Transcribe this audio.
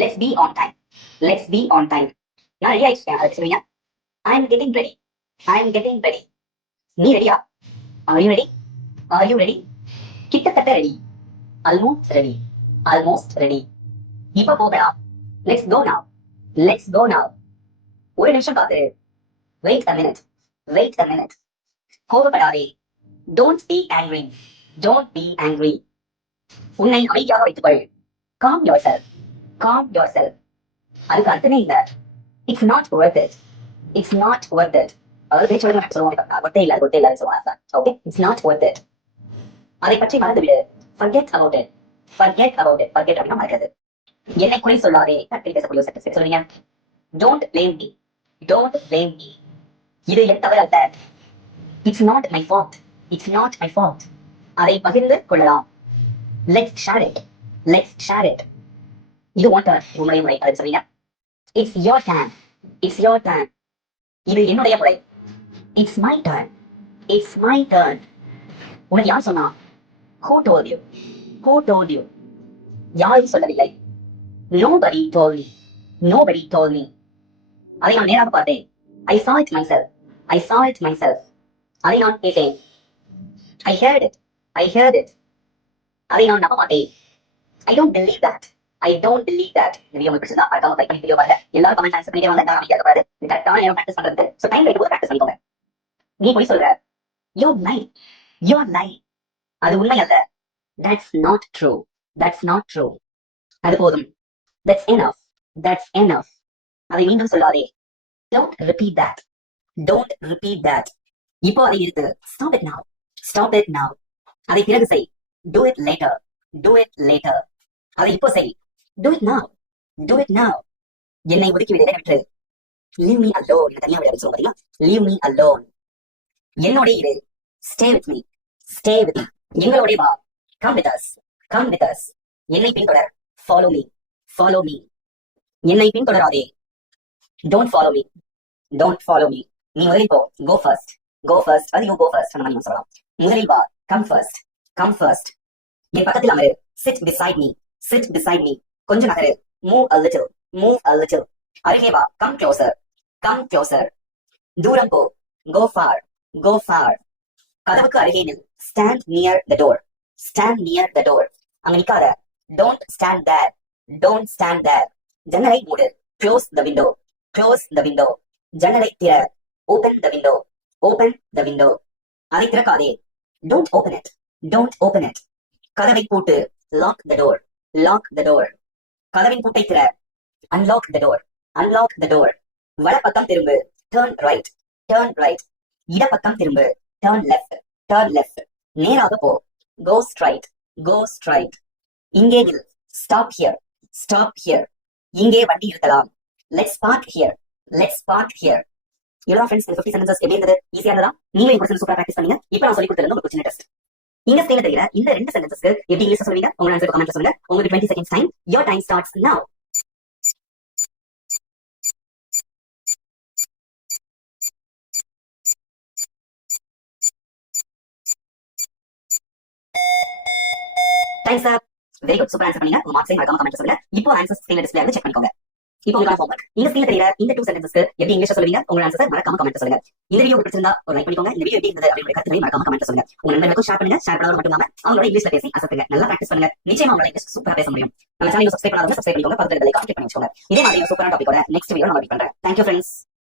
Let's be on time. Let's be on time. நான் ready ஆயிடுச்சேன். அதை சொல்லுவீங்க. I'm getting ready. I'm getting ready. நீ ரெடியா? Are you ready? Are you ready? கிட்டத்தட்ட ready. Almost ready. Almost ready. இப்ப போகலாம். Let's go now. Let's go now. ஒரு நிமிஷம் காத்து. Wait a minute. Wait a minute. கோபப்படாதே. Don't be angry. Don't be angry. உன்னை அமைதியாக வைத்துக்கொள். Calm yourself. Calm yourself. அதுக்கு அர்த்தமே இல்ல. It's not worth it. It's not worth it. அதாவது பேச்சோட சொல்லுவாங்க. ஒட்டே இல்ல சொல்லுவாங்க. Okay? It's not worth it. அதை பற்றி மறந்து விடு. Forget about it. Forget about it. Forget அப்படின்னா மறக்கிறது. என்னை குறை சொல்லாதே. கட்டி பேசக்கூடிய சென்டென்ஸ் சொல்லுவீங்க. Don't blame me. Don't blame me. இது என் தவறு அல்ல. It's not my fault. It's not my fault. அதை பகிர்ந்து கொள்ளலாம். Let's share it. Let's share it. இது உன் turn. முறை அது சொல்லுவீங்க. It's your turn. It's your turn. இது என்னுடைய முறை. It's my turn. It's my turn. உனக்கு யார் சொன்னா? Who told you? Who told you? யாரும் சொல்லவில்லை. Nobody told me. Nobody told me. அதை நான் நேராக பார்த்தேன். I saw it myself. I saw it myself. அதை நான் கேட்டேன். I heard it. I heard it. அதை நான் நம்ப மாட்டேன். I don't believe that. I don't believe that. இந்த வீடியோ உங்களுக்கு பிடிச்சிருந்தா மறக்காம லைக் பண்ணி வீடியோ பாருங்க. எல்லாரும் கமெண்ட் ஆன்சர் பண்ணிட்டே வாங்க. நான் அமைதியா இருக்க கூடாது. இது கரெக்டான நேரம் பிராக்டிஸ் பண்றது. சோ டைம் கிடைக்கும் போது பிராக்டிஸ் பண்ணிக்கோங்க. நீ போய் சொல்ற. You're lying. You're lying. அது உண்மை அல்ல. That's not true. That's not true. அது போதும். That's enough. That's enough. அதை மீண்டும் சொல்லாதே. Don't repeat that. Don't repeat that. இப்போ அதை நிறுத்து. Stop it now. Stop it now. அதை பிறகு செய். Do it later. Do it later. அதை இப்போ செய். Do it now. Do it now. என்னை ஒதுக்கி விட விட்டு. Leave me alone. என்ன தனியா விட சொல்லுங்க. Leave me alone. என்னோட இரு. Stay with me. Stay with me. எங்களோட வா. Come with us. Come with us. என்னை பின்தொடர். Follow me. Follow me. என்னை பின்தொடராதே. Don't follow me. Don't follow me. நீ முதலில் போ. Go first. Go first. அது you go first. அந்த மாதிரி சொல்லலாம். முதலில் வா. Come first. Come first. என் பக்கத்தில் அமரு. Sit beside me. Sit beside me. கொஞ்சம் Nagar. Move a little. Move a little. அருகே வா. Come closer. Come closer. தூரம் போ. Go far. Go far. கதவுக்கு அருகே நில். Stand near the door. Stand near the door. அங்க நிக்காத. Don't stand there. Don't stand there. ஜன்னலை மூடு. Close the window. Close the window. ஜன்னலை திற. Open the window. Open the window. அதை திறக்காதே. Don't open it. Don't open it. கதவை பூட்டு. Lock the door. Lock the door. கதவின் பூட்டை திற. Unlock the door. Unlock the door. வலப்பக்கம் திரும்பு. Turn right. Turn right. இடப்பக்கம் திரும்பு. Turn left. Turn left. நேராக போ. Go straight. Go straight. இங்கே நில். Stop here. Stop here. இங்கே வண்டி நிறுத்தலாம். Let's park here. Let's park here. இவ்வளவு ஃப்ரெண்ட்ஸ் இந்த 50 சென்டென்சஸ் எப்படி இருந்தது? ஈஸியா இருந்ததா? நீங்க இந்த சூப்பரா பிராக்டிஸ் பண்ணீங்க. இப்போ நான் சொல்லி கொடுத்தது உங்களுக்கு சின்ன டெஸ்ட். இந்த ஸ்கிரீன்ல தெரியுற இந்த ரெண்டு சென்டென்சஸ்க்கு எப்படி இங்கிலீஷ்ல சொல்லுவீங்க? உங்க ஆன்சர் கமெண்ட்ல சொல்லுங்க. உங்களுக்கு 20 seconds time. Your time starts now. Times up. Very good. Super answer பண்ணீங்க. உங்க மார்க்ஸை மறக்காம கமெண்ட்ல சொல்லுங்க. இப்போ ஆன்சர்ஸ் ஸ்கிரீன்ல டிஸ்ப்ளே ஆகுது. செக் பண்ணிக்கோங்க. இப்போ உங்களுக்கான ஹோம்வொர்க். இந்த ஸ்கிரீன்ல தெரியுற இந்த 2 சென்டென்சஸ்க்கு எப்படி இங்கிலீஷ்ல சொல்லுவீங்க? உங்க ஆன்சர்ஸ் மறக்காம கமெண்ட்ல சொல்லுங்க. இந்த வீடியோ உங்களுக்கு பிடிச்சிருந்தா ஒரு லைக் பண்ணிக்கோங்க. இந்த வீடியோ எப்படி இருந்தது அப்படிங்கற கருத்துக்களை மறக்காம கமெண்ட்ல சொல்லுங்க. உங்க நண்பர்களுக்கும் ஷேர் பண்ணுங்க. ஷேர் பண்ணாத மட்டும் இல்லாம அவங்களோட இங்கிலீஷ்ல பேசி அசத்துங்க. நல்லா பிராக்டிஸ் பண்ணுங்க. நிச்சயமா உங்களால இங்கிலீஷ் சூப்பரா பேச முடியும். நம்ம சேனலை சப்ஸ்கிரைப் பண்ணாதவங்க சப்ஸ்கிரைப் பண்ணிக்கோங்க. பக்கத்துல பெல் ஐகான் கிளிக் பண்ணி வச்சுக்கோங்க. இதே மாதிரி ஒரு சூப்பரான டாபிக்கோட நெக்ஸ்ட் வீடியோ நான் அப்டேட் பண்றேன். Thank you friends.